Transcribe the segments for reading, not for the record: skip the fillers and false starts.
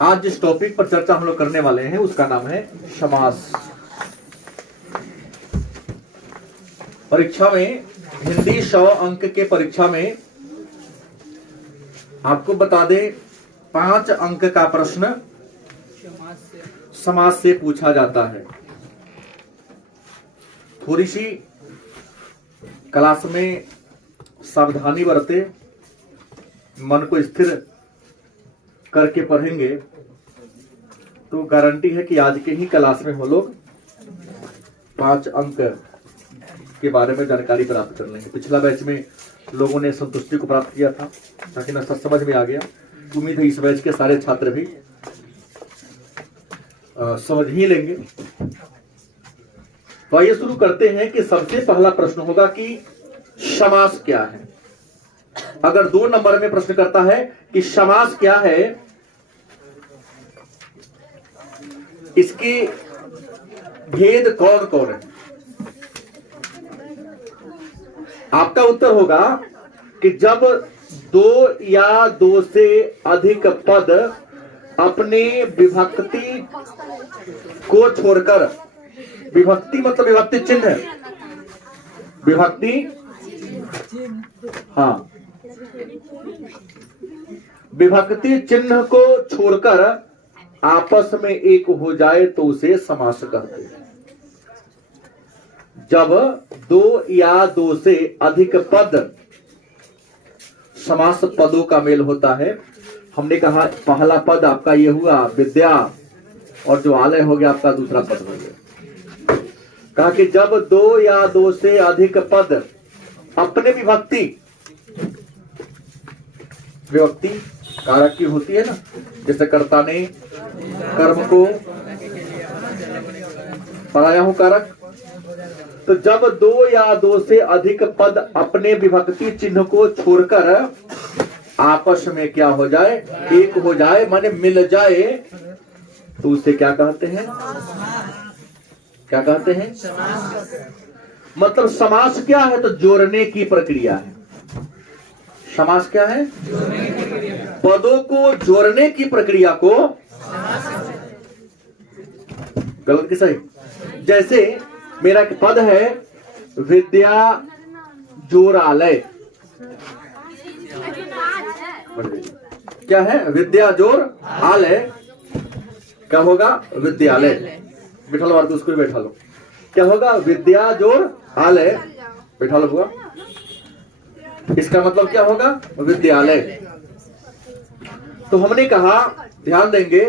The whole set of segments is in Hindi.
आज जिस टॉपिक पर चर्चा हम लोग करने वाले हैं उसका नाम है समास। परीक्षा में हिंदी 100 अंक के परीक्षा में आपको बता दे 5 अंक का प्रश्न समास से पूछा जाता है। थोड़ी सी क्लास में सावधानी बरते, मन को स्थिर करके पढ़ेंगे तो गारंटी है कि आज के ही क्लास में हम लोग 5 अंक के बारे में जानकारी प्राप्त कर लेंगे। पिछला बैच में लोगों ने संतुष्टि को प्राप्त किया था, ताकि ना सब समझ में आ गया। उम्मीद है इस बैच के सारे छात्र भी समझ ही लेंगे। तो आइए शुरू करते हैं कि सबसे पहला प्रश्न होगा कि समास क्या है। अगर 2 नंबर में प्रश्न करता है कि समास क्या है, इसके भेद कौन कौन है, आपका उत्तर होगा कि जब 2 या 2 से अधिक पद अपने विभक्ति को छोड़कर, विभक्ति मतलब विभक्ति चिन्ह, विभक्ति हाँ, विभक्ति चिन्ह को छोड़कर आपस में एक हो जाए तो उसे समास कहते हैं। जब 2 या 2 से अधिक पद, समास पदों का मेल होता है। हमने कहा पहला पद आपका ये हुआ विद्या, और जो आलय हो गया आपका दूसरा पद हो गया। कहा कि जब 2 या 2 से अधिक पद अपने विभक्ति, विभक्ति कारक की होती है ना, जैसे कर्ता ने कर्म को पढ़ाया हूं कारक। तो जब 2 या 2 से अधिक पद अपने विभक्ति चिन्ह को छोड़कर आपस में क्या हो जाए, एक हो जाए, माने मिल जाए, तो उसे क्या कहते हैं, क्या कहते हैं, मतलब समास क्या है, तो जोड़ने की प्रक्रिया है। समास क्या है, पदों को जोड़ने की प्रक्रिया को, गलत कि सही। जैसे मेरा एक पद है विद्या जोरालय, क्या है, विद्या जोर आलय, क्या होगा, विद्यालय। बैठा लो, उसको भी बैठा लो। क्या होगा, विद्या जोर आलय, बैठा लो हुआ। इसका मतलब क्या होगा, विद्यालय। तो हमने कहा, ध्यान देंगे,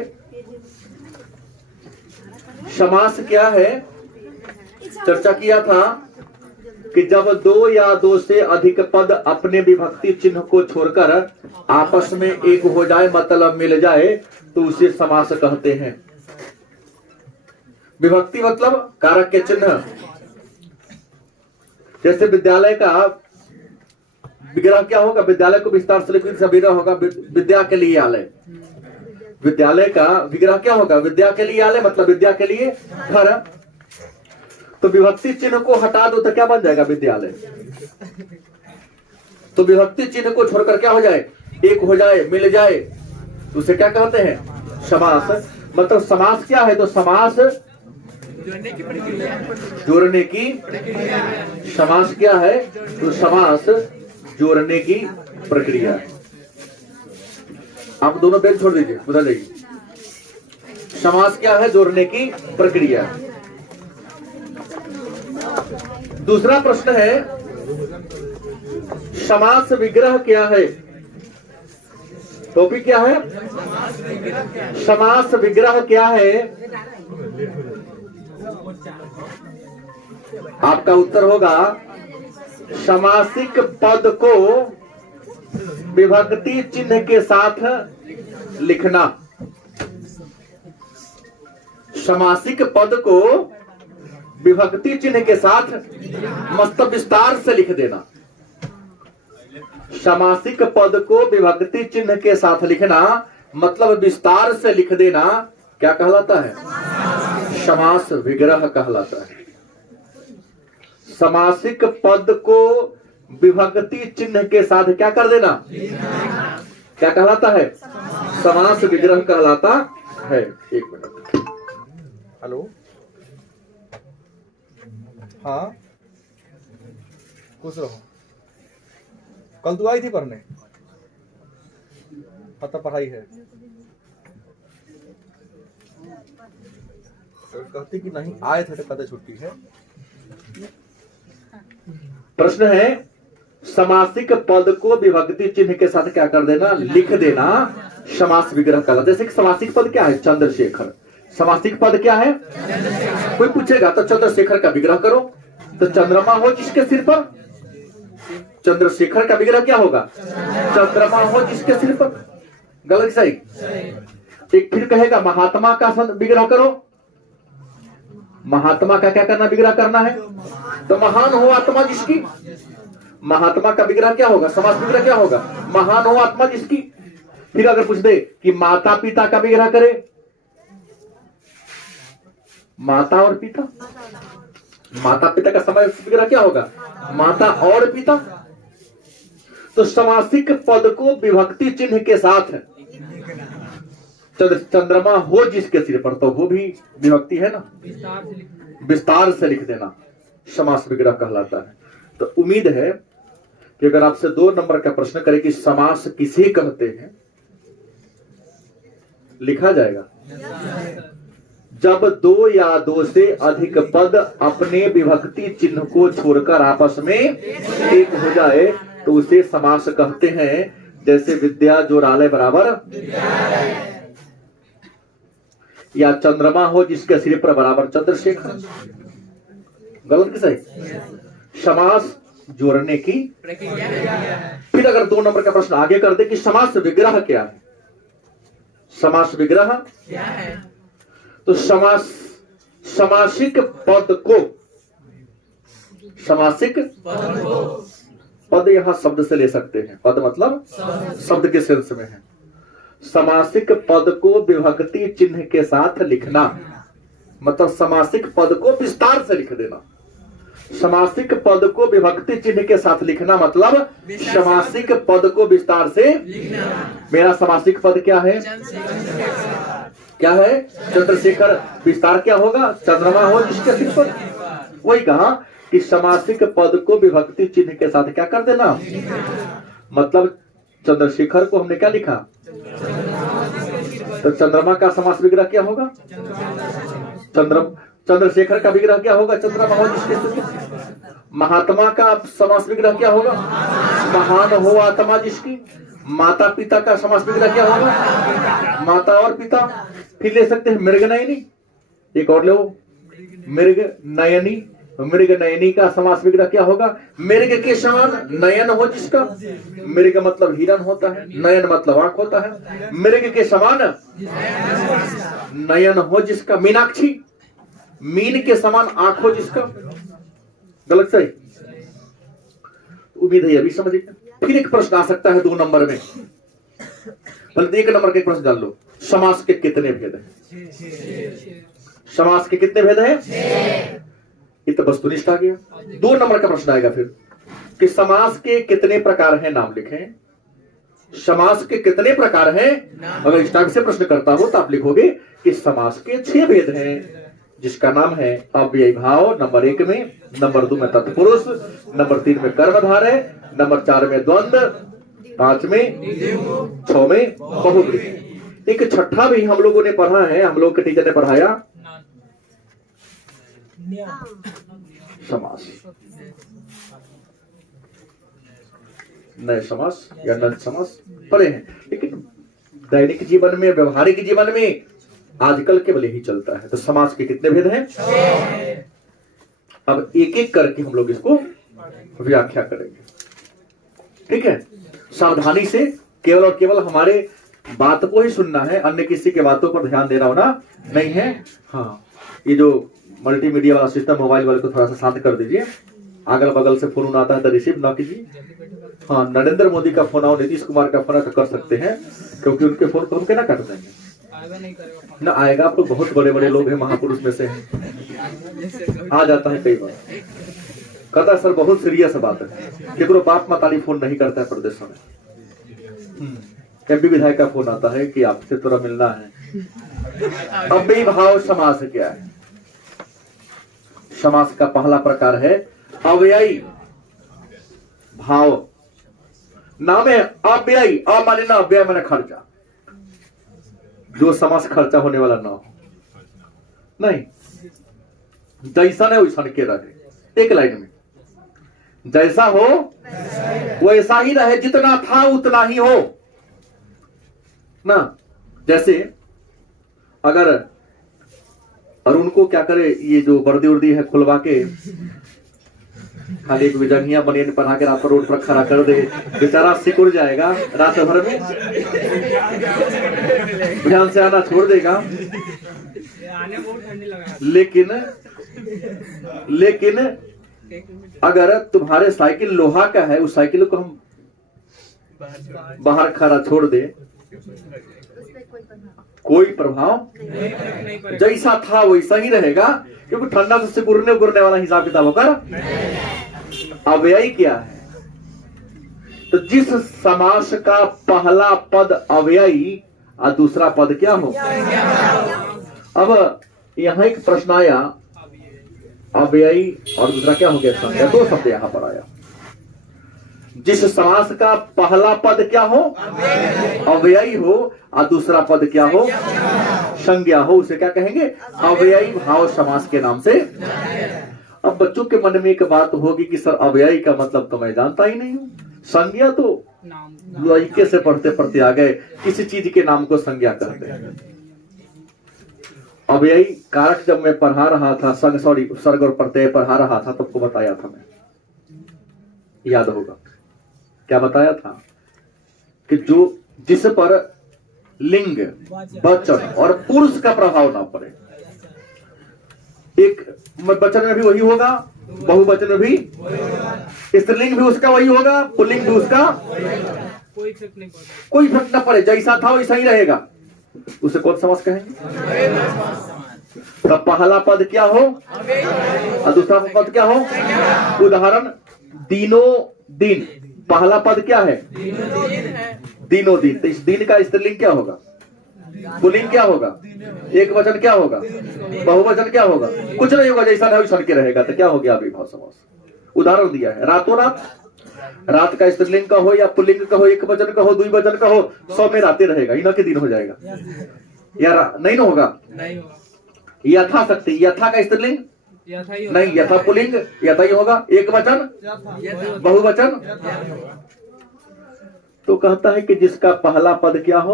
समास क्या है, चर्चा किया था कि जब 2 या 2 से अधिक पद अपने विभक्ति चिन्ह को छोड़कर आपस में एक हो जाए, मतलब मिल जाए, तो उसे समास कहते हैं। विभक्ति मतलब कारक के चिन्ह। जैसे विद्यालय का विग्रह क्या होगा, विद्यालय को विस्तार से लिखने से विग्रह होगा विद्या के लिए आलय। विद्यालय का विग्रह क्या होगा, विद्या के लिए आलय, मतलब विद्या के लिए घर। तो विभक्ति चिन्ह को हटा दो तो क्या बन जाएगा, विद्यालय। तो विभक्ति चिन्ह को छोड़कर क्या हो जाए, एक हो जाए, मिल जाए, तो उसे क्या कहते हैं, समास। मतलब समास क्या है, तो समास जोड़ने की, समास क्या है, तो समास जोड़ने की प्रक्रिया। आप दोनों बेंच छोड़ दीजिए, उधर जाइए। समास क्या है, जोड़ने की प्रक्रिया। दूसरा प्रश्न है, समास विग्रह क्या है। टॉपिक क्या है, समास विग्रह क्या है। आपका उत्तर होगा समासिक पद को विभक्ति चिन्ह के साथ लिखना। समासिक पद को विभक्ति चिन्ह के साथ मस्त विस्तार से लिख देना। समासिक पद को विभक्ति चिन्ह के साथ लिखना मतलब विस्तार से लिख देना, क्या कहलाता है, समास विग्रह कहलाता है। समासिक पद को विभक्ति चिन्ह के साथ क्या कर देना, क्या कहलाता है, समास विग्रह कहलाता है। एक मिनट, हेलो, हाँ खुश रहो। कल तू आई थी पढ़ने, पता पढ़ाई है, कहती कि नहीं आए थे तो कहते छुट्टी है। प्रश्न है, समासिक पद को विभक्ति चिन्ह के साथ क्या कर देना, लिख देना, समास विग्रह कहलाता है। जैसे कि समासिक पद क्या है, चंद्रशेखर। समासिक पद क्या है, कोई पूछेगा तो चंद्रशेखर का विग्रह करो, तो चंद्रमा हो जिसके सिर पर, चंद्रशेखर का विग्रह क्या होगा, चंद्रमा हो जिसके सिर पर। गलत सही। एक फिर कहेगा महात्मा का विग्रह करो, महात्मा का क्या करना, विग्रह करना है, तो महान हो आत्मा जिसकी, महात्मा का विग्रह क्या होगा, समास विग्रह क्या होगा, महान हो आत्मा जिसकी। फिर अगर पूछ दे कि माता पिता का विग्रह करे, माता और पिता, माता पिता का समास विग्रह क्या होगा, माता और पिता। तो समासिक पद को विभक्ति चिन्ह के साथ चंद्रमा हो जिसके सिर पर, तो वो भी विभक्ति है ना, विस्तार से लिख देना, समास विग्रह कहलाता है। तो उम्मीद है कि अगर आपसे 2 नंबर का प्रश्न करे कि समास किसे कहते हैं, लिखा जाएगा जब 2 या 2 से अधिक पद अपने विभक्ति चिन्ह को छोड़कर आपस में एक हो जाए तो उसे समास कहते हैं। जैसे विद्या जोरालय बराबर, या चंद्रमा हो जिसके सिर पर बराबर चंद्रशेखर। गलत कि सही। समास जोड़ने की फिर अगर 2 नंबर का प्रश्न आगे कर दे कि समास विग्रह क्या है, समास विग्रह क्या है, तो समासिक पद को, समासिक पद यहां शब्द से ले सकते हैं, पद मतलब शब्द के सेंस में है। समासिक पद को विभक्ति चिन्ह के साथ लिखना, मतलब समासिक पद को विस्तार से लिख देना। समासिक पद को विभक्ति चिन्ह के साथ लिखना मतलब समासिक पद को विस्तार से लिखना। मेरा समासिक पद क्या है, क्या है, चंद्रशेखर। विस्तार क्या होगा, चंद्रमा हो जिसके सिर पर। वही कहा कि समासिक पद को विभक्ति चिन्ह के साथ क्या कर देना, मतलब चंद्रशेखर को हमने क्या लिखा, तो चंद्रमा का समास विग्रह क्या होगा, चंद्रशेखर का विग्रह क्या होगा, चंद्रमा हो जिसके सिर पर। महात्मा का समास विग्रह क्या होगा, महान हो आत्मा जिसकी। माता पिता का समास विग्रह क्या होगा, माता और पिता। फिर ले सकते हैं मृग नयनी, एक और लो, मृग नयनी। मृग नयनी का समास विग्रह क्या होगा, मृग के समान नयन हो जिसका। मृग मतलब हिरन होता है, नयन मतलब आंख होता है। मृग के समान नयन हो जिसका। मीनाक्षी, मीन के समान आंख हो जिसका। गलत सही। उम्मीद है अभी समझ गए। फिर एक प्रश्न आ सकता है 2 नंबर में, बल्कि 1 नंबर के प्रश्न डाल लो। समास के कितने भेद हैं, समास के कितने भेद हैं, ये तो वस्तुनिष्ठ आ गया। 2 नंबर का प्रश्न आएगा फिर कि समास के कितने प्रकार हैं, नाम लिखें। समास के कितने प्रकार हैं, अगर इस टाइप से प्रश्न करता हो तो आप लिखोगे कि समास के 6 भेद हैं, जिसका नाम है अव्ययी भाव नंबर 1 में, नंबर 2 में तत्पुरुष, नंबर 3 में कर्मधारय, नंबर 4 में द्वंद्व, 5 में, 6 में बहुब्रीहि। एक छठा भी हम लोगों ने पढ़ा है, हम लोग के टीचर ने पढ़ाया, समास, नए समास या नंद समास पढ़े हैं, लेकिन दैनिक जीवन में, व्यवहारिक जीवन में आजकल केवल यही चलता है। तो समास के कितने भेद हैं, अब एक एक करके हम लोग इसको व्याख्या करेंगे, ठीक है। सावधानी से केवल और केवल हमारे बात को ही सुनना है, अन्य किसी के बातों पर ध्यान देना होना नहीं है। हाँ, ये जो मल्टीमीडिया वाला सिस्टम, मोबाइल वाले को थोड़ा सा शांत कर दीजिए। अगल बगल से फोन आता है तो रिसीव ना कीजिए। हाँ, नरेंद्र मोदी का फोन आओ, नीतीश कुमार का फोन कर सकते हैं, क्योंकि उनके फोन को हम क्या काट देंगे ना। आएगा, आप लोग बहुत बड़े बड़े लोग हैं, महापुरुष में से हैं, आ जाता है कई बार। कहता सर बहुत सीरियस बात है, केकरो बाप माताली फोन नहीं करता है प्रदेश में। एमपी विधायक का फोन आता है कि आपसे थोड़ा मिलना है। अव्ययी भाव समास क्या है? समास का पहला प्रकार है अव्ययी भाव। नाम है अव्ययी, अ माने ना, अव्यय माने खर्चा, जो समास खर्चा होने वाला ना हो। नहीं, जैसा है वैसा के रहे, एक लाइन में जैसा हो वैसा ही रहे, जितना था उतना ही हो ना। जैसे अगर अरुण को क्या करे, ये जो वर्दी उर्दी है खुलवा के खाली एक विजंगिया बनियान पहना के रात पर रोड पर खड़ा कर दे, बेचारा सिकुड़ जाएगा रात भर में, ध्यान से आना छोड़ देगा। लेकिन अगर तुम्हारे साइकिल लोहा का है, उस साइकिल को हम बाहर खड़ा छोड़ दे, कोई प्रभाव जैसा था वैसा ही रहेगा, क्योंकि ठंडा से सिकुड़ने उगुरने वाला हिसाब किताब होकर। अव्ययी क्या है? तो जिस समास का पहला पद अव्ययी और दूसरा पद क्या हो। अब यहां एक प्रश्न आया, अव्ययी और दूसरा क्या हो गया? संज्ञा। दो शब्द यहां पर आया। जिस समास का पहला पद क्या हो? अव्ययी हो और दूसरा पद क्या हो? संज्ञा हो, उसे क्या कहेंगे? अव्ययी भाव समास के नाम से। अब बच्चों के मन में एक बात होगी कि सर अव्ययी का मतलब तो मैं जानता ही नहीं हूं, संज्ञा तो लड़के से पढ़ते पढ़ते आ गए, किसी चीज के नाम को संज्ञा कहते हैं। अव्ययी कारक जब मैं पढ़ा रहा था, सर्ग और प्रत्यय पढ़ा रहा था, तो आपको बताया था, मैं याद होगा क्या बताया था कि जो जिस पर लिंग, वचन और पुरुष का प्रभाव ना पड़े। एक वचन में भी वही होगा, बहुवचन में भी, स्त्रीलिंग भी उसका वही होगा, पुल्लिंग भी उसका, कोई फर्क ना पड़े, जैसा था वैसा ही रहेगा, उसे कौन समास कहेंगे? तो पहला पद क्या हो और दूसरा पद क्या हो? उदाहरण, दिनों दिन, पहला पद क्या है? दिनों दिन। तो इस दिन का स्त्रीलिंग क्या होगा? पुल्लिंग क्या होगा? एक वचन क्या होगा? बहुवचन क्या होगा? कुछ नहीं होगा, जैसा नहीं वैसा के रहेगा। तो क्या हो गया? अविभाव समास। उदाहरण दिया है, रातों रात, रात का स्त्रीलिंग का हो या पुल्लिंग का हो, एक वचन का हो, द्विवचन का हो, 100 में रातें रहेगा, इना के दिन हो जाएगा या नहीं ना होगा? यथा शक्ति, यथा का स्त्रीलिंग नहीं, यथा पुल्लिंग, यथा ही होगा, एक वचन, बहुवचन। तो कहता है कि जिसका पहला पद क्या हो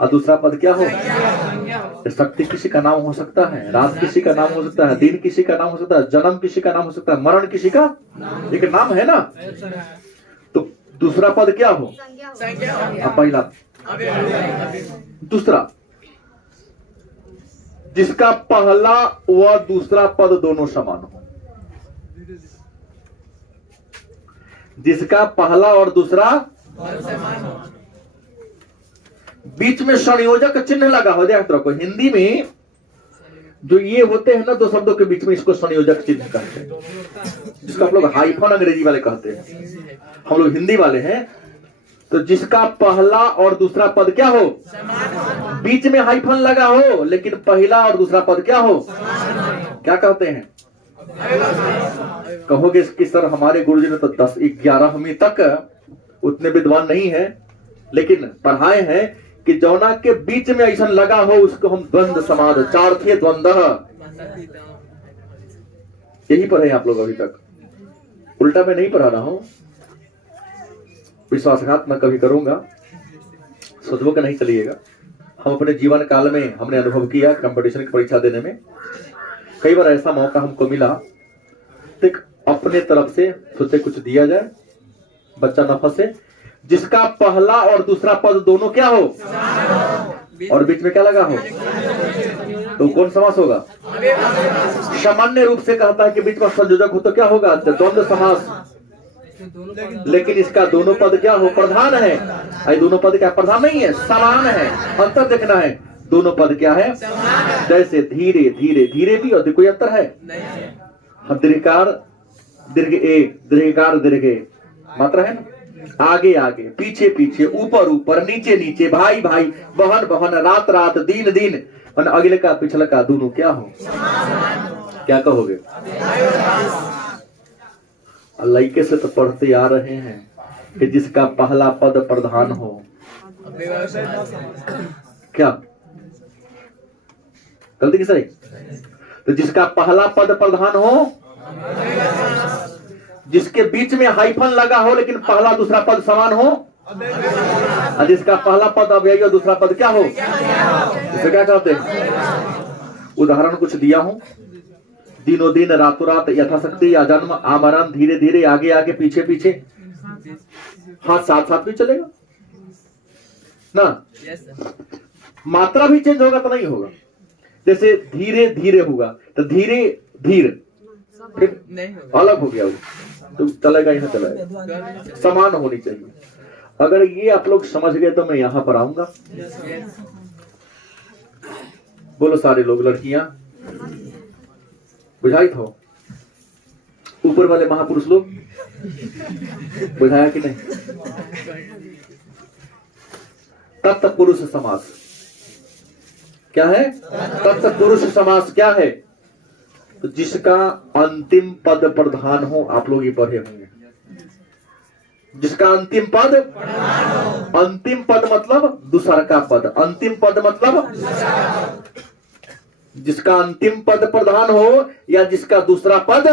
और दूसरा पद क्या हो? शक्ति किसी का नाम हो सकता है, रात किसी का नाम हो सकता है, दिन किसी का नाम हो सकता है, जन्म किसी का नाम हो सकता है, मरण किसी का एक नाम है ना। तो दूसरा पद क्या हो? पहला। दूसरा, जिसका पहला व दूसरा पद दोनों समान हो। जिसका पहला और दूसरा बीच में संयोजक चिन्ह लगा हो। ध्यान रखो, हिंदी में जो ये होते हैं ना दो शब्दों के बीच में, इसको संयोजक चिन्ह कहते हैं, जिसको आप लोग हाइफन अंग्रेजी वाले कहते हैं, हम लोग हिंदी वाले हैं। तो जिसका पहला और दूसरा पद क्या हो? बीच में हाइफन लगा हो, लेकिन पहला और दूसरा पद क्या हो? क्या कहते हैं? कहोगे कि सर हमारे गुरुजी ने तो 10-11वीं तक उतने विद्वान नहीं है, लेकिन पढ़ाए हैं कि जौना के बीच में ऐसा लगा हो उसको हम द्वंद्व समास, चार्थे द्वंद्व, यही पढ़े आप लोग अभी तक। उल्टा मैं नहीं पढ़ा रहा हूं, विश्वासघात मैं कभी करूंगा, सोचो कि नहीं चलिएगा। हम अपने जीवन काल में हमने अनुभव किया, कंपटीशन की परीक्षा देने में कई बार ऐसा मौका हमको मिला, तो अपने तरफ से सोचे कुछ दिया जाए, बच्चा न फंसे। जिसका पहला और दूसरा पद दोनों क्या हो और बीच में क्या लगा हो, तो कौन समास होगा? सामान्य रूप से कहता है कि बीच में संयोजक हो तो क्या होगा? द्वंद्व समास। लेकिन इसका दोनों पद क्या हो? प्रधान है। अरे दोनों पद क्या प्रधान नहीं है, समान है, अंतर देखना है। दोनों पद क्या है? जैसे धीरे धीरे, धीरे भी और कोई अंतर है? दीर्घकार दीर्घ ए, दीर्घकार दीर्घ ए, मात्रा है ना। आगे आगे, पीछे पीछे, ऊपर ऊपर, नीचे नीचे, भाई भाई, बहन बहन, रात रात, दिन दिन, और अगले का पिछले का दोनों क्या हो, क्या कहोगे? लइके से तो पढ़ते आ रहे हैं कि जिसका पहला पद प्रधान हो, क्या गलती की सही? तो जिसका पहला पद प्रधान हो, जिसके बीच में हाइफन लगा हो लेकिन पहला दूसरा पद समान हो, और जिसका पहला पद अव्ययी और दूसरा पद क्या हो, इसे क्या कहते हैं? उदाहरण कुछ दिया हूं, दिनों दिन, रातों रात, यथाशक्ति, अजन्म, आमरण, धीरे धीरे, आगे आगे, पीछे पीछे, हाथ साथ साथ भी चलेगा ना। मात्रा भी चेंज होगा तो नहीं होगा। जैसे धीरे धीरे हुआ तो धीरे धीरे फिर अलग हो गया, तो चलेगा ही ना चलेगा, समान होनी चाहिए। अगर ये आप लोग समझ गए तो मैं यहां पर आऊंगा। बोलो सारे लोग, लड़कियां बुझाई हो, ऊपर वाले महापुरुष लोग बुझाया कि नहीं? तत्पुरुष समास क्या है? तत्पुरुष समास क्या है? तो जिसका अंतिम पद प्रधान हो, आप लोग ये पढ़े होंगे, जिसका अंतिम पद, अंतिम पद मतलब दूसरा का पद, अंतिम पद मतलब जिसका अंतिम पद प्रधान हो या जिसका दूसरा पद,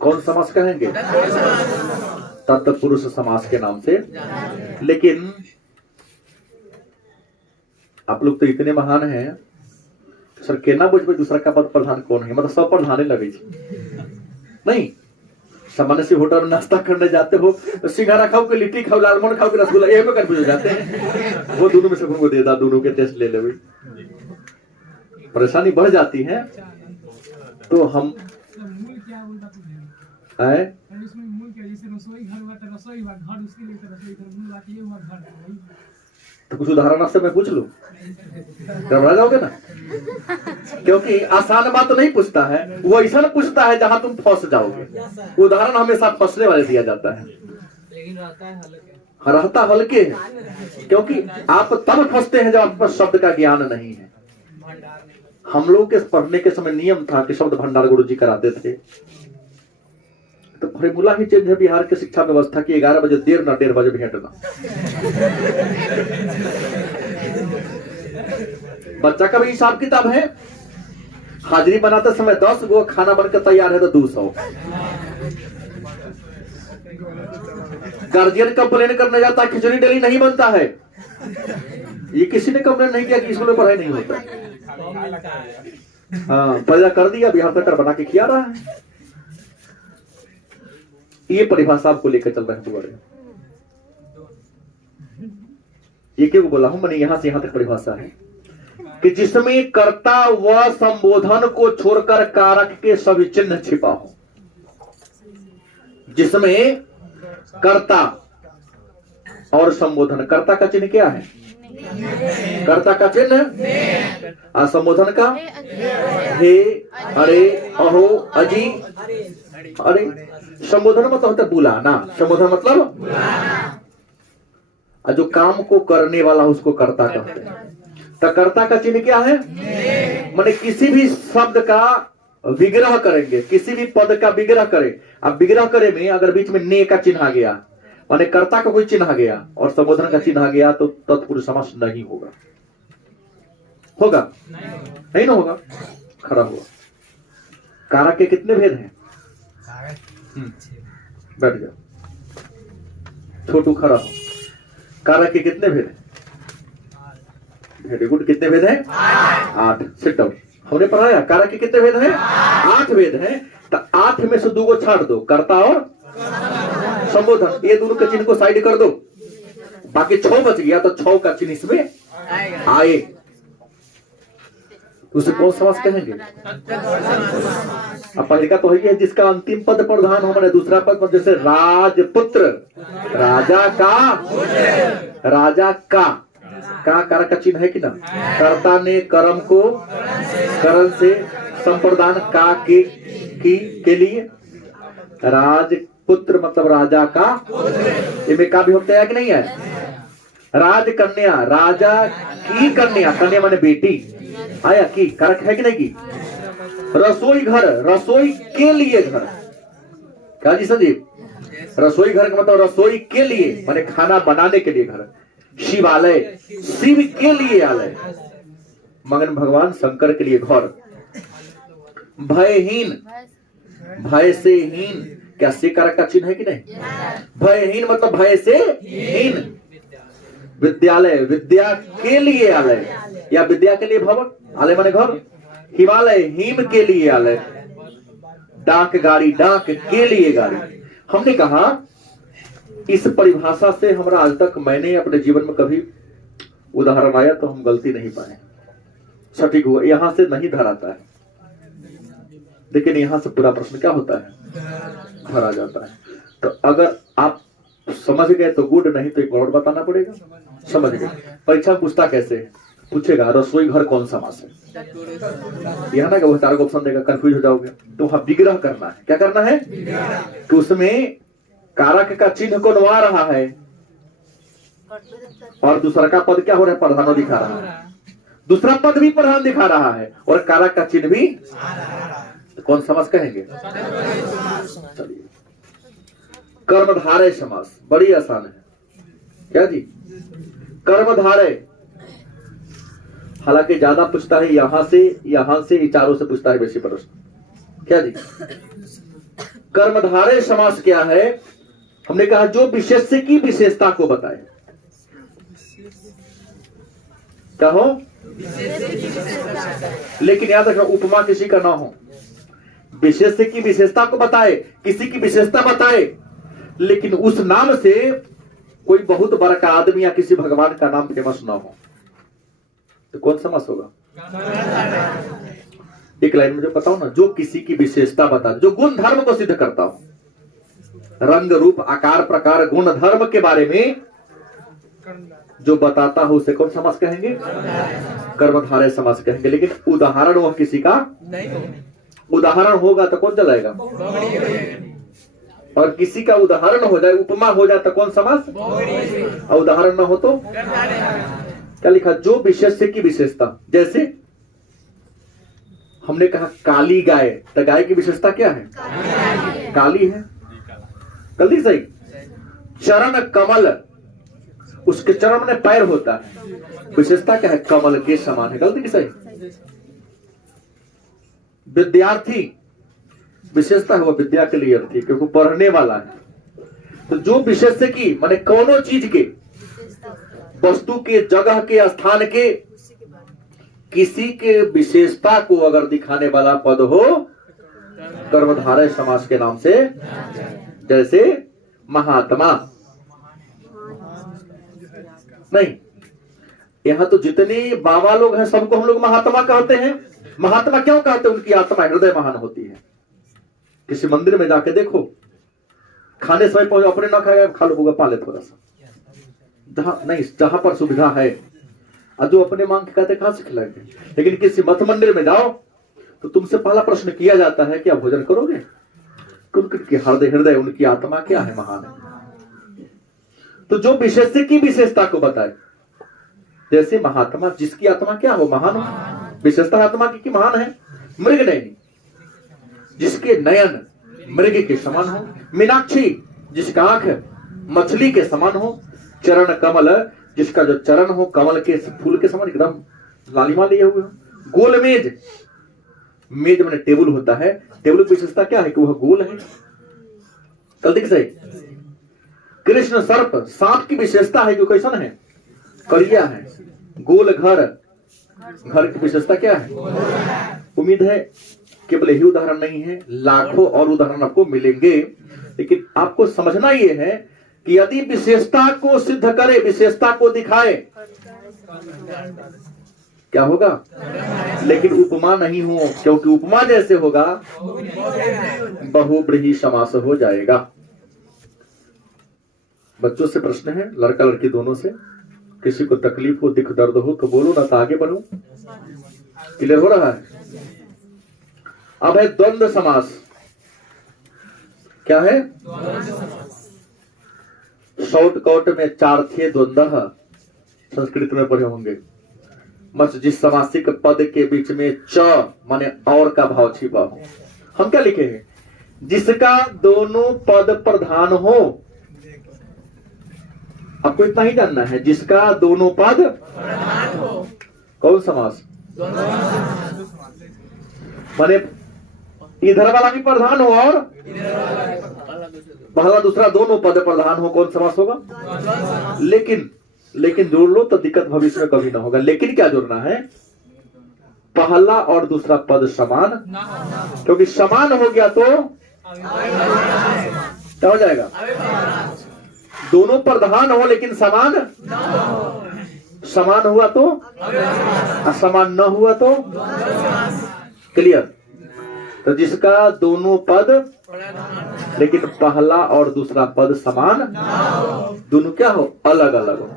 कौन समास कहेंगे? तत्पुरुष समास के नाम से। लेकिन आप लोग तो इतने महान हैं सर, केना बुझबे दूसरा का पद प्रधान कौन है? मतलब सब प्रधान लगे नहीं। सामान्य से होटल में नाश्ता करने जाते हो तो सिंघारा खाओ के लिट्टी खाओ, लालमोहन खाओ के रसगुल्ला, ये में कंफ्यूज हो जाते हैं। वो दोनों में से को दे दा, दोनों के टेस्ट ले ले, परेशानी बढ़ जाती है। तो हम आए तो कुछ उदाहरण आपसे मैं पूछ लूं, घबरा जाओगे ना? क्योंकि आसान बात तो नहीं पूछता है, वो ऐसा पूछता है जहां तुम फंस जाओगे। उदाहरण हमेशा फंसने वाले दिया जाता है, लेकिन रहता हल्के है। क्योंकि आप तब फंसते हैं जब आपके पास शब्द का ज्ञान नहीं है। हम लोग के पढ़ने के समय नियम था कि शब्द भंडार गुरु जी कराते थे। तो फॉर्मूला ही चेंज है बिहार की शिक्षा व्यवस्था की, 11 बजे देर ना 1:30 बजे भेंटना। बच्चा का भी हिसाब किताब है, हाजिरी बनाते समय 10 गो, खाना बनकर तैयार है तो 200। गार्जियन कंप्लेन करने जाता है खिचड़ी डेली नहीं बनता है। ये किसी ने कंप्लेन नहीं किया कि स्कूल में पढ़ाई नहीं होता। हाँ, पैदा कर दिया, बिहार सरकार बना के खिला रहा है। ये परिभाषा आपको लेकर चल रहे हैं तुम्हारे। ये क्यों बोला हूं मैंने, यहां से यहां तक परिभाषा है कि जिसमें कर्ता व संबोधन को छोड़कर कारक के सभी चिन्ह छिपा हो। जिसमें कर्ता और संबोधन, कर्ता का चिन्ह क्या है? कर्ता का चिन्ह, संबोधन का हे, अरे, अहो, अजी। अरे संबोधन मतलब होता है बुलाना, संबोधन मतलब जो काम को करने वाला उसको कर्ता कहते हैं। तो कर्ता का चिन्ह क्या है? माने किसी भी शब्द का विग्रह करेंगे, किसी भी पद का विग्रह करें। अब विग्रह करे में अगर बीच में ने का चिन्ह आ गया, माने कर्ता का कोई चिन्ह आ गया और संबोधन का चिन्ह आ गया, तो तत्पुरुष समास नहीं होगा। होगा नहीं ना होगा, खड़ा हुआ। कारक के कितने भेद हैं? बैठ जाओ, छोटू खड़ा हो। कारक के कितने भेद हैं? वेरी गुड, कितने भेद हैं? 8। Sit down. हमने पढ़ाया कारक के कितने भेद हैं? 8 भेद हैं। तो 8 में से 2 को छाड़ दो, कर्ता और संबोधन। ये दोनों के चिन्ह को साइड कर दो, बाकी 6 बच गया। तो 6 का चिन्ह इसमें आए, उसे कौन समास कहेंगे? अब पहले का तो है जिसका अंतिम पद प्रधान हो, मैंने दूसरा पद, जैसे राजपुत्र, राजा का, राजा का कारक का चिन्ह है कि ना? कर्ता ने कर्म को करण से संप्रदान का के लिए राजपुत्र मतलब राजा का इनमें का विभक्ति है कि नहीं है? राजकन्या, राजा की कन्या, कन्या माने बेटी, आया की कारक है कि नहीं की? रसोई घर, रसोई के लिए घर, क्या जी संदीप? रसोई घर का मतलब रसोई के लिए माने खाना बनाने के लिए घर। शिवालय, शिव के लिए आलय, मगन भगवान शंकर के लिए घर। भयहीन, भय से हीन, क्या से कारक का चिन्ह है कि नहीं? भयहीन मतलब भय से हीन। विद्यालय, विद्या के लिए आलय या विद्या के लिए भवन, आलय माने घर। हिमालय, हिम के लिए आलय। डाक गाड़ी, डाक के लिए गाड़ी। हमने कहा इस परिभाषा से हमारा आज तक मैंने अपने जीवन में कभी उदाहरण आया तो हम गलती नहीं पाए, सटीक हुआ। यहां से नहीं धराता है, लेकिन यहां से पूरा प्रश्न क्या होता है? धरा जाता है। तो अगर आप समझ गए तो गुड, नहीं तो एक और बताना पड़ेगा। समझ गए? परीक्षा पूछता कैसे पूछेगा? रसोई घर कौन सा मास है, यह ना कि वो चार ऑप्शन देगा, कंफ्यूज हो जाओगे। तो वहां विग्रह करना है। क्या करना है? कि उसमें कारक का चिन्ह कौन आ रहा है और दूसरा का पद क्या हो रहा है? प्रधान दिखा रहा है। दूसरा पद भी प्रधान दिखा रहा है और कारक का चिन्ह भी, तो कौन समास कहेंगे? चलिए, कर्मधारय समास बड़ी आसान है। क्या जी? कर्मधारय, हालांकि ज्यादा पूछता है यहां से चारों से पूछता है बेसी प्रश्न। क्या जी? कर्मधारय समास क्या है? हमने कहा जो विशेष्य की विशेषता को बताए। क्या हो? लेकिन याद रखना उपमा किसी का ना हो। विशेष्य की विशेषता को बताए, किसी की विशेषता बताए, लेकिन उस नाम से कोई बहुत बड़ा का आदमी या किसी भगवान का नाम फेमस ना हो, तो कौन समास होगा? एक लाइन मुझे बताओ ना, जो किसी की विशेषता बता, जो गुण धर्म को सिद्ध करता हो, रंग रूप आकार प्रकार गुण धर्म के बारे में जो बताता हो उसे कौन समास कहेंगे? कर्मधारय समास कहेंगे। लेकिन उदाहरण वह किसी का उदाहरण होगा तो कौन चलाएगा? और किसी का उदाहरण हो जाए, उपमा हो जाए तो कौन समास? और उदाहरण ना हो तो क्या लिखा? जो विशेष्य की विशेषता, जैसे हमने कहा काली गाय, तो गाय की विशेषता क्या है? काली है। गलती सही? चरण कमल, उसके चरण में पैर होता है, विशेषता क्या है? कमल के समान है। गलती की सही? विद्यार्थी, विशेषता है वो विद्या के लिए अर्थी, क्योंकि पढ़ने वाला है। तो जो विशेष्य की माने कौनो चीज के, वस्तु के, जगह के, स्थान के, किसी के विशेषता को अगर दिखाने वाला पद हो, कर्मधारय समास के नाम से। जैसे महात्मा, नहीं, यहां तो जितने बाबा लोग हैं सबको हम लोग महात्मा कहते हैं। महात्मा क्यों कहते हैं? उनकी आत्मा हृदय महान होती है। किसी मंदिर में जाके देखो, खाने समय पहुंचे, अपने ना खाए, खा लो, पा ले थोड़ा सा, जहां नहीं, जहां पर सुविधा है, और जो अपने मांग के कहते कहां से खिलाएंगे। लेकिन किसी मठ मंदिर में जाओ तो तुमसे पहला प्रश्न किया जाता है, क्या भोजन करोगे? उनकी हृदय, उनकी आत्मा क्या है? महान है। तो जो विशेष्य की विशेषता को बताए, जैसे महात्मा, जिसकी आत्मा क्या हो? महान हो। विशेषता आत्मा की महान है। मृग नहीं, जिसके नयन मृग के समान हो। मीनाक्षी, जिसका आंख मछली के समान हो। चरण कमल, जिसका जो चरण हो कमल के फूल के समान एकदम लालिमा लिए हुए हो। गोल मेज, मेज में टेबल होता है, टेबल की विशेषता क्या है? कि वह गोल है। गलती की सही? कृष्ण सर्प, सांप की विशेषता है कि कैसा है? करिया है। गोल घर, घर की विशेषता क्या है? उम्मीद है केवल यही उदाहरण नहीं है, लाखों और उदाहरण आपको मिलेंगे। लेकिन आपको समझना यह है कि यदि विशेषता को सिद्ध करे, विशेषता को दिखाए, क्या होगा? लेकिन उपमा नहीं हो, क्योंकि उपमा जैसे होगा बहुब्रीहि समास हो जाएगा। बच्चों से प्रश्न है, लड़का लड़की दोनों से। किसी को तकलीफ हो, दिख दर्द हो तो बोलो, ना तो आगे बढ़ो। क्लियर हो रहा है? अब है द्वंद्व समास। क्या है? शॉर्टकट में चार्थे द्वंद्व संस्कृत में पढ़े होंगे। मत जिस समासिक पद के बीच में च माने और का भाव छिपा हो। हम क्या लिखे हैं? जिसका दोनों पद प्रधान हो। आपको इतना ही जानना है, जिसका दोनों पद प्रधान हो। कौन समास? माने इधर वाला भी प्रधान हो और पहला दूसरा दोनों पद प्रधान हो। कौन समास होगा? लेकिन जोड़ लो तो दिक्कत भविष्य में कभी ना होगा। लेकिन क्या जोड़ना है? पहला और दूसरा पद समान, क्योंकि समान हो गया तो क्या हो जाएगा? दोनों प्रधान हो लेकिन समान हुआ तो, असमान न हुआ तो। क्लियर? तो जिसका दोनों पद लेकिन पहला और दूसरा पद समान, दोनों क्या हो? अलग अलग हो।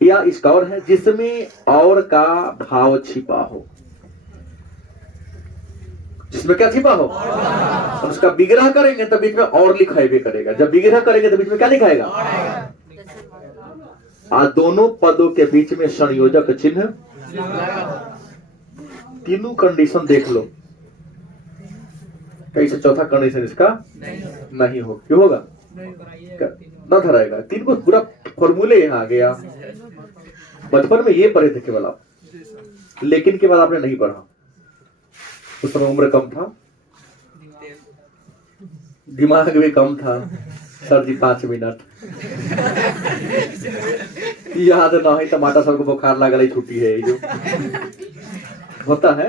या इसका और है जिसमें और का भाव छिपा हो। जिसमें क्या छिपा हो? और उसका विग्रह करेंगे तो बीच में और लिखाई करेगा। जब विग्रह करेंगे तो बीच में क्या लिखाएगा? दोनों पदों के बीच में संयोजक चिन्ह। तीनों कंडीशन देख लो। कैसे? चौथा कंडीशन इसका नहीं हो। क्यों होगा? न धराएगा। तीन को पूरा फॉर्मूले यहाँ आ गया। बचपन में ये पढ़े थे केवल आप, लेकिन के बाद आपने नहीं पढ़ा। उस समय उम्र कम था, दिमाग भी कम था। सर जी 5 मिनट याद ना है। टमाटर सर को बुखार लगा रही, छुट्टी है जो होता है।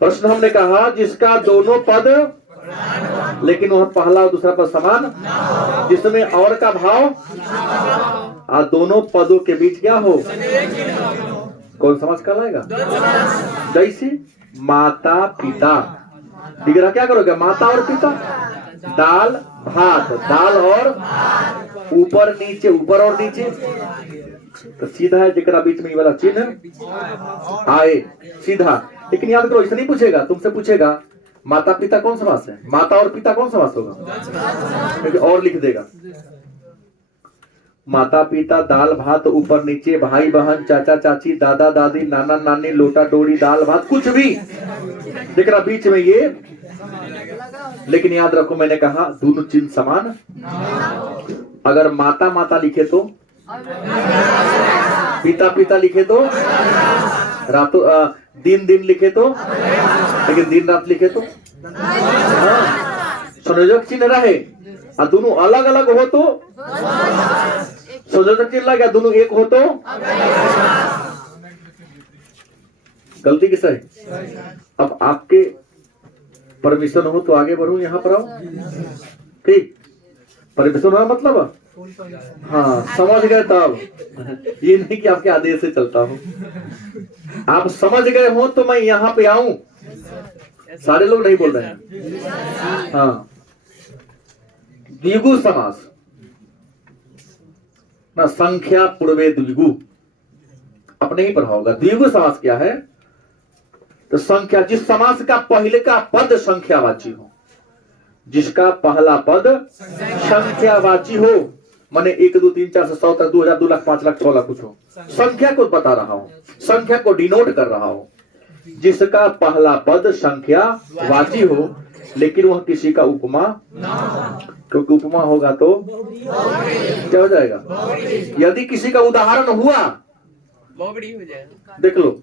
प्रश्न हमने कहा जिसका दोनों पद लेकिन वह पहला और दूसरा पद समान, जिसमें और का भाव दोनों पदों के बीच क्या हो? कौन समास कहलाएगा? जैसे माता पिता। विग्रह क्या करोगे? माता और पिता। दाल भात, दाल और ऊपर नीचे, ऊपर और नीचे। तो सीधा है जिकरा बीच में ये वाला चिन्ह आए, सीधा। लेकिन याद करो, ऐसा नहीं पूछेगा, तुमसे पूछेगा माता पिता कौन समास है? माता और पिता कौन समास होगा? और लिख देगा। माता पिता, दाल भात, ऊपर नीचे, भाई बहन, चाचा चाची, दादा दादी, नाना नानी, लोटा डोरी, दाल भात, कुछ भी जिकरा बीच में ये। लेकिन याद रखो, मैंने कहा दोनों चिन्ह समान। अगर माता माता लिखे तो, पिता पिता लिखे तो, रातों दिन दिन लिखे तो, लेकिन दिन रात लिखे तो संयोजक चिन्ह रहे। और दोनों अलग अलग हो तो संयोजक चिन्ह लग गया। दोनों एक हो तो गलती किसका है? अब आपके परमिशन हो तो आगे बढ़ू, यहाँ पर आओ। ठीक, परमिशन हो मतलब हाँ, समझ गए तब। ये नहीं कि आपके आदेश से चलता हूँ। आप समझ गए हो तो मैं यहाँ पे आऊं। सारे लोग नहीं बोल रहे हैं। हाँ, द्विगु समास ना, संख्या पूर्वे द्विगु अपने ही पढ़ा होगा। द्विगु समास क्या है? तो संख्या, जिस समास का पहले का पद संख्यावाची हो, जिसका पहला पद संख्यावाची हो, माने 1 2 3 4 से 100 तक, 2000 2 लाख 5 लाख 6 लाख कुछ हो, संख्या को बता रहा हूं, संख्या को डिनोट कर रहा हूं। जिसका पहला पद संख्यावाची हो लेकिन वह किसी का उपमा, क्योंकि उपमा होगा तो क्या हो जाएगा? यदि किसी का उदाहरण हुआ, देख लो,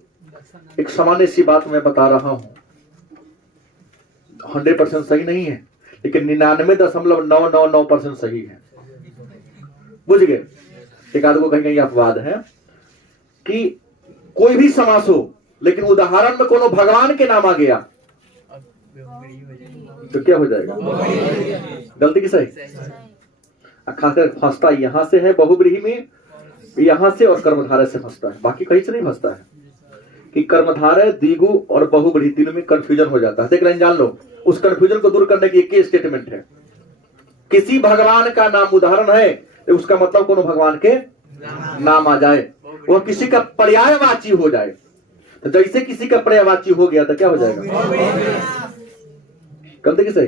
एक सामान्य सी बात मैं बता रहा हूं, 100% सही नहीं है, लेकिन 99.999% सही है। बुझ गए? एक आदमी को कहीं अपवाद है कि कोई भी समास हो लेकिन उदाहरण में कोनो भगवान के नाम आ गया तो क्या हो जाएगा? गलती की सही। खासकर फंसता यहां से है बहुब्रीहि में, यहां से और कर्मधारय से फंसता है, बाकी कहीं से नहीं फंसता है। कि कर्मधारय, द्विगु और बहुब्रीहि तीनों में कंफ्यूजन हो जाता है। देख रहे, जान लो, उस कंफ्यूजन को दूर करने की एक ही स्टेटमेंट है, किसी भगवान का नाम उदाहरण है, उसका मतलब कोनो भगवान के नाम आ जाए। वह किसी का पर्यायवाची हो जाए। तो जैसे किसी का पर्यायवाची हो गया तो क्या हो जाएगा? गलती किसे?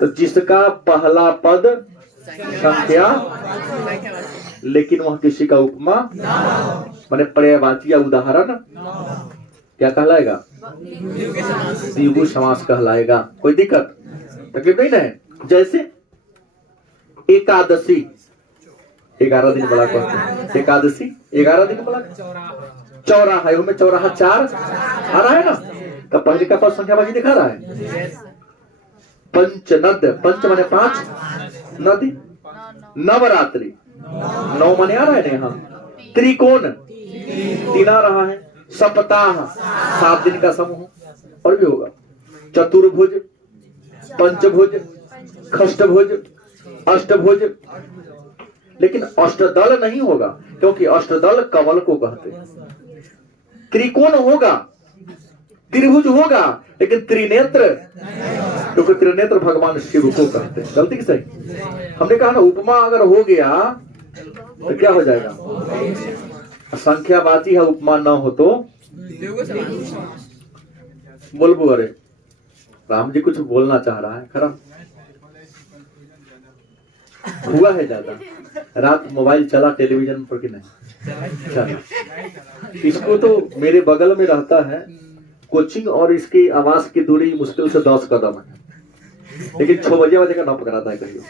तो जिसका पहला पद संख्या लेकिन वह किसी का उपमा माने पर्यायवाची या उदाहरण क्या कहलाएगा? द्विगु समास कहलाएगा। कोई दिक्कत तकलीफ नहीं ना? जैसे एकादशी 11 दिन बड़ा कहते हैं। एकादशी 11 दिन बड़ा। चौराहा में चौराहा 4 आ रहा है ना? तो पहले का पद संख्या बाजी दिखा रहा है। पंचनद, पंच माने 5, नदी नवरात्रि 9 माने आ रहा है ना यहाँ। त्रिकोण 3 आ रहा है। सप्ताह 7 दिन का समूह और भी होगा। चतुर्भुज, पंचभुज, खष्टभुज, अष्टभुज, लेकिन अष्टदल नहीं होगा क्योंकि अष्टदल कमल को कहते हैं। त्रिकोण होगा, त्रिभुज होगा, लेकिन त्रिनेत्र क्योंकि त्रिनेत्र भगवान शिव को कहते हैं। गलती सही? हमने कहा ना उपमा अगर हो गया तो क्या हो जाएगा? संख्यावाची है, उपमा न हो तो बोलबो। अरे राम जी कुछ बोलना चाह रहा है, खराब हुआ है ज्यादा। रात मोबाइल चला टेलीविजन पर कि नहीं चला? इसको तो मेरे बगल में रहता है। कोचिंग और इसकी आवास की दूरी मुश्किल से 10 कदम है, लेकिन 6 बजे का ना पकड़ाता है। कहिए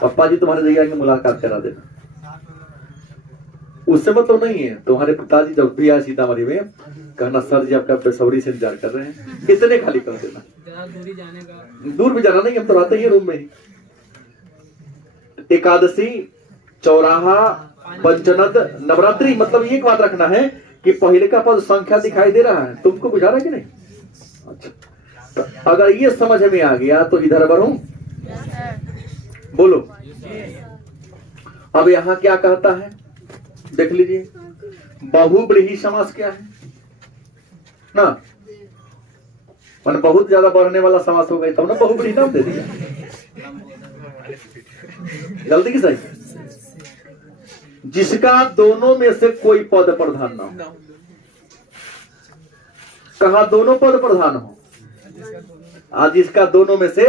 पप्पा जी तुम्हारे जगह मुलाकात करा देना। उससे मतलब नहीं है। तुम्हारे पिताजी जब भी आए सीतामढ़ी में कहना सर जी आपका बेसब्री से इंतजार कर रहे हैं, इतने खाली कर देना। दूर भी जाना नहीं, हम तो रहते ही रूम में ही। एकादशी, चौराहा, पंचनद, नवरात्रि मतलब एक बात रखना है कि पहले का पद संख्या दिखाई दे रहा है। तुमको बुझा रहा है कि नहीं? अच्छा, तो अगर ये समझ में आ गया तो इधर बढ़ूं, बोलो। अब यहां क्या कहता है देख लीजिए। बहुब्रीहि समास क्या है ना? मैंने बहुत ज्यादा बढ़ने वाला समास हो गई तब ना बहुब्रीहि नाम दे दिया। गलती की सही? जिसका दोनों में से कोई पद प्रधान ना हो। कहा दोनों पद प्रधान हो? आज इसका दोनों में से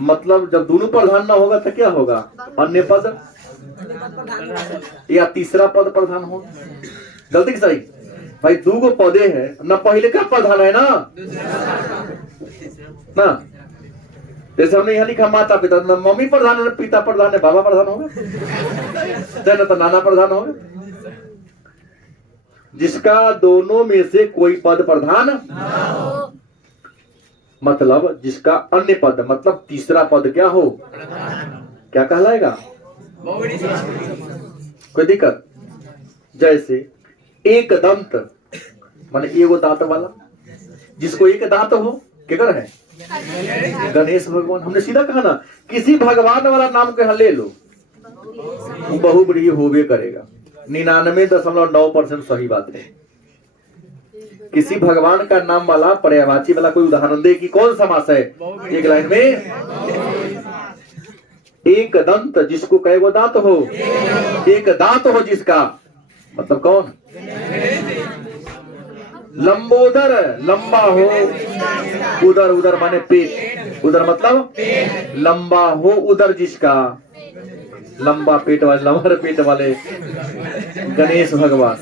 मतलब जब दोनों प्रधान ना होगा तो क्या होगा? अन्य पद या तीसरा पद प्रधान हो। गलती सही? भाई 2 पदे हैं ना, पहले का प्रधान है ना। जैसे हमने यहाँ लिखा माता पिता, ना मम्मी प्रधान है, पिता प्रधान है, बाबा प्रधान होगा ना, तो नाना प्रधान होगा। जिसका दोनों में से कोई पद प्रधान मतलब जिसका अन्य पद मतलब तीसरा पद क्या हो, क्या कहलाएगा? कोई दिक्कत? जैसे एक दंत माने एगो दांत वाला। जिसको एक दांत हो क्या है? गणेश भगवान। हमने सीधा कहा ना, किसी भगवान वाला नाम को यहां ले लो, बहुब्रीहि होबे करेगा। 99.9% सही बात है। किसी भगवान का नाम वाला पर्यायवाची वाला कोई उदाहरण दे कि कौन समास है? एक लाइन में एक दंत, जिसको कैगो दांत हो? एक दांत हो जिसका मतलब कौन? लंबोदर, लंबा हो। उदर, उदर माने पेट। उदर मतलब लंबा हो। उदर जिसका लंबा पेट वाले, लंबा पेट वाले गणेश भगवान।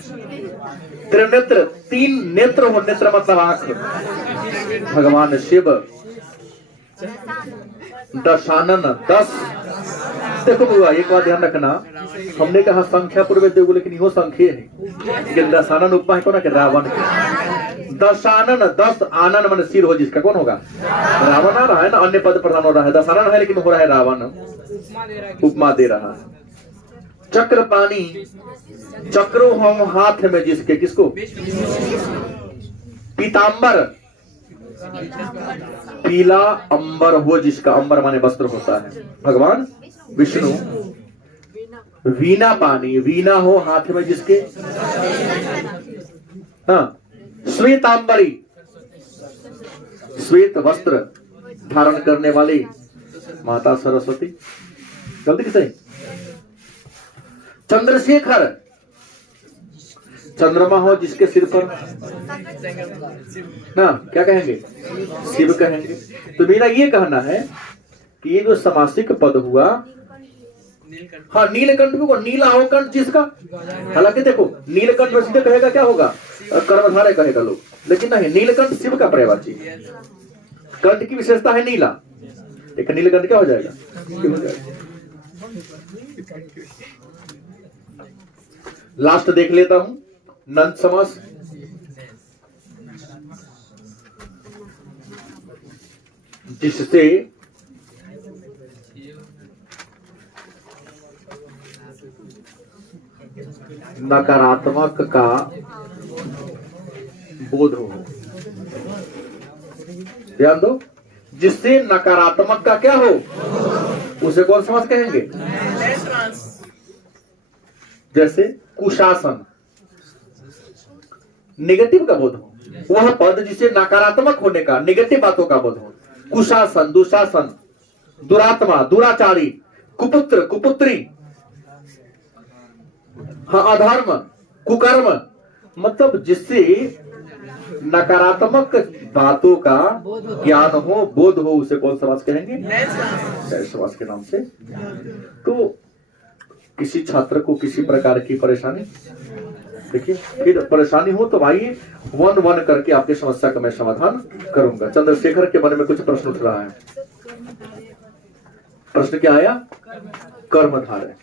त्रिनेत्र, 3 नेत्र हो। नेत्र मतलब आंख, भगवान शिव। दशानन 10। देखो बुआ एक बात ध्यान रखना, हमने कहा संख्या पूर्व देवो, लेकिन यो संख्या है। लेकिन दशानन उपमा है कौन है? रावण के। दशानन 10 आनन मन सिर हो जिसका, कौन होगा? रावण आ रहा है ना, अन्य पद प्रधान हो रहा है। दशानन है लेकिन हो रहा है रावण, उपमा दे रहा है। चक्र पानी, चक्रो हम हाथ में जिसके, किसको? पीतांबर, पीला अंबर हो जिसका। अंबर माने वस्त्र होता है, भगवान विष्णु। वीणा पानी, वीणा हो हाथ में जिसके। हाँ, श्वेतांबरी, श्वेत वस्त्र धारण करने वाली माता सरस्वती। गलती किसे? चंद्रशेखर, चंद्रमा हो जिसके सिर पर ना, क्या कहेंगे? शिव कहेंगे। तो मेरा ये कहना है कि ये जो समासिक पद हुआ, हाँ नीलकंठ भी को नीला हो कंठ जिसका, हालांकि देखो नीलकंठ वैसे कहेगा क्या होगा, कर्मधारय कहेगा लोग, लेकिन नहीं, नीलकंठ शिव का पर्यायवाची। कंठ की विशेषता है नीला, एक नीलकंठ क्या हो जाएगा? शिव हो जाएगा। लास्ट देख लेता हूं, नंद समास। जिससे नकारात्मक का बोध हो, ध्यान दो, जिससे नकारात्मक का क्या हो, उसे कौन समास कहेंगे? जैसे कुशासन, नेगेटिव का बोध हो, वह पद जिसे नकारात्मक होने का, नेगेटिव बातों का बोध हो। कुशासन, दुशासन, दुरात्मा, दुराचारी, कुपुत्र, कुपुत्री, हाँ अधर्म, कुकर्म, मतलब जिससे नकारात्मक बातों का ज्ञान हो, बोध हो, उसे कौन समास कहेंगे? नैष समास के नाम से। तो किसी छात्र को किसी प्रकार की परेशानी, देखिए फिर परेशानी हो तो आइए वन वन करके आपकी समस्या का मैं समाधान करूंगा। चंद्रशेखर के मन में कुछ प्रश्न उठ रहा है। प्रश्न क्या आया? कर्मधारय।